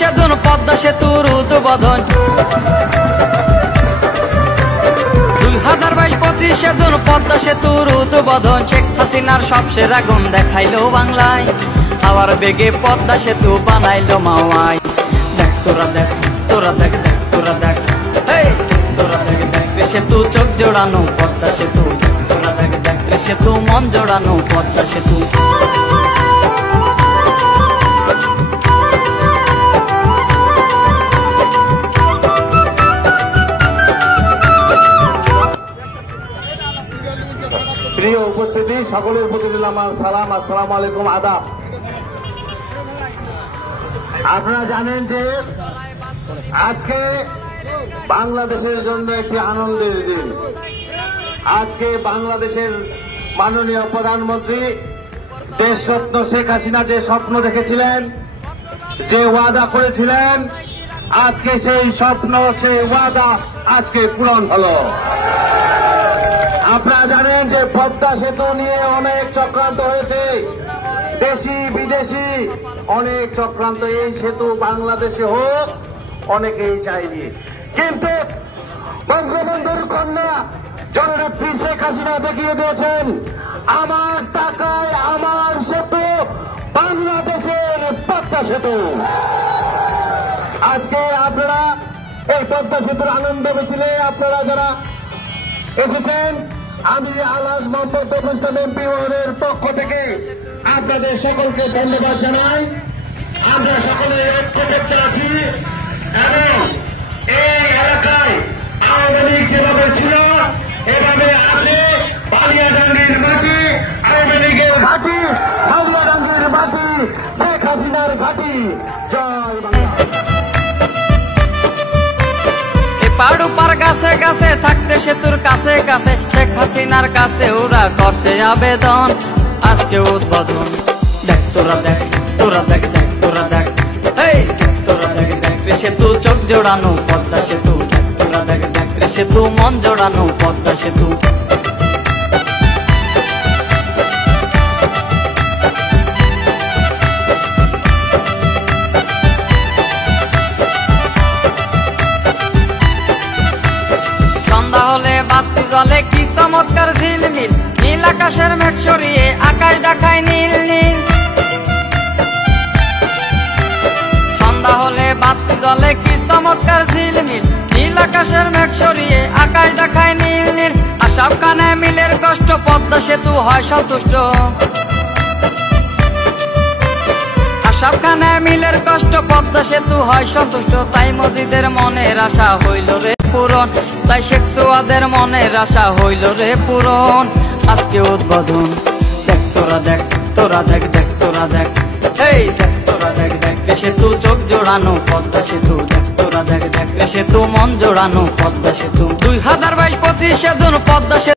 সেতুন পদ্মা সেতুর উদ্বোধন 2022-25 সেতুন পদ্মা সেতুর উদ্বোধন শেখ হাসিনার সব সেরা গুণ দেখাইলো বাংলায় হাওয়ার বেগে পদ্মা সেতু বানাইলো মাওয়ায় দেখ তোরা দেখ তোরা দেখ দেখ তোরা দেখ তোরা দেখ দেখ রে সেতু চোখ জোড়ানো পদ্মা সেতু তোরা দেখ দেখ রে সেতু মন জোড়ানো পদ্মা সেতু প্রিয় উপস্থিতি সকলের প্রতি আমার সালাম আসসালামু আলাইকুম আদাব। আপনারা জানেন যে আজকে বাংলাদেশের জন্য একটি আনন্দের দিন। আজকে বাংলাদেশের মাননীয় প্রধানমন্ত্রী দেশরত্ন শেখ হাসিনা যে স্বপ্ন দেখেছিলেন, যে ওয়াদা করেছিলেন, আজকে সেই স্বপ্ন সেই ওয়াদা আজকে পূরণ হলো। আপনারা জানেন যে পদ্মা সেতু নিয়ে অনেক চক্রান্ত হয়েছে, দেশি বিদেশি অনেক চক্রান্ত। এই সেতু বাংলাদেশে হোক অনেকেই চাইনি, কিন্তু বঙ্গবন্ধুর কন্যা জননেত্রী শেখ হাসিনা দেখিয়ে দিয়েছেন আমার টাকায় আমার সেতু, বাংলাদেশের পদ্মা সেতু। আজকে আপনারা এই পদ্মা সেতুর আনন্দ মিছিলে আপনারা যারা এসেছেন, আমি আলহাজ মোহাম্মদ ইসলাম এমপি ওয়ার্ডের পক্ষ থেকে আপনাদের সকলকে ধন্যবাদ জানাই। আমরা সকলে ঐক্যবদ্ধ আছি এবং এই এলাকায় আওয়ামী লীগ যেভাবে ছিল এভাবে আছে। বালিয়াডাঙ্গির মাটি আওয়ামী লীগের ঘাঁটি, বালিয়াডাঙ্গির মাটি শেখ হাসিনার ঘাঁটি। জয় বাংলা। পাড়ু পার গাছে গাছে থাকতে সেতুর কাছে কাছে শেখ হাসিনার কাছে ওরা করছে আবেদন আজকে উদ্বোধন। দেখ তোরা দেখ তোরা দেখ দেখ তোরা দেখ তোরা দেখ দেখ রে সেতু চোখ জোড়ানো পদ্মা সেতু তোরা দেখ দেখ রে সেতু মন জোড়ানো পদ্মা সেতু। বাতি জলে কি চমৎকার ঝিলমিল, নীল আকাশের মেঘ সরিয়ে আকাশ দেখায় নীল নীল। সন্ধ্যা হলে বাতি জলে কি চমৎকার ঝিলমিল, নীল আকাশের মেঘ সরিয়ে আকাশ দেখায় নীল নীল। আসাম কানে মিলের কষ্ট পদ্মা সেতু হয় সন্তুষ্ট, আসাম খানে মিলের কষ্ট পদ্মা সেতু হয় সন্তুষ্ট। তাই মজিদের মনের আশা হইল রে পূরণ, তাই শেখ সুয়াদের মনের আশা হইল রে পূরণ আজকে উদ্বোধন। দেখ তোরা দেখ তোরা দেখ দেখ তোরা দেখ দেখ তোরা দেখ দেখ রে সেতু চোখ জোড়ানো পদ্মা সেতু দেখ তোরা দেখ দেখ রে সেতু মন জোড়ানো পদ্মা সেতু 2022-25 সেতুন পদ্মা সেতু।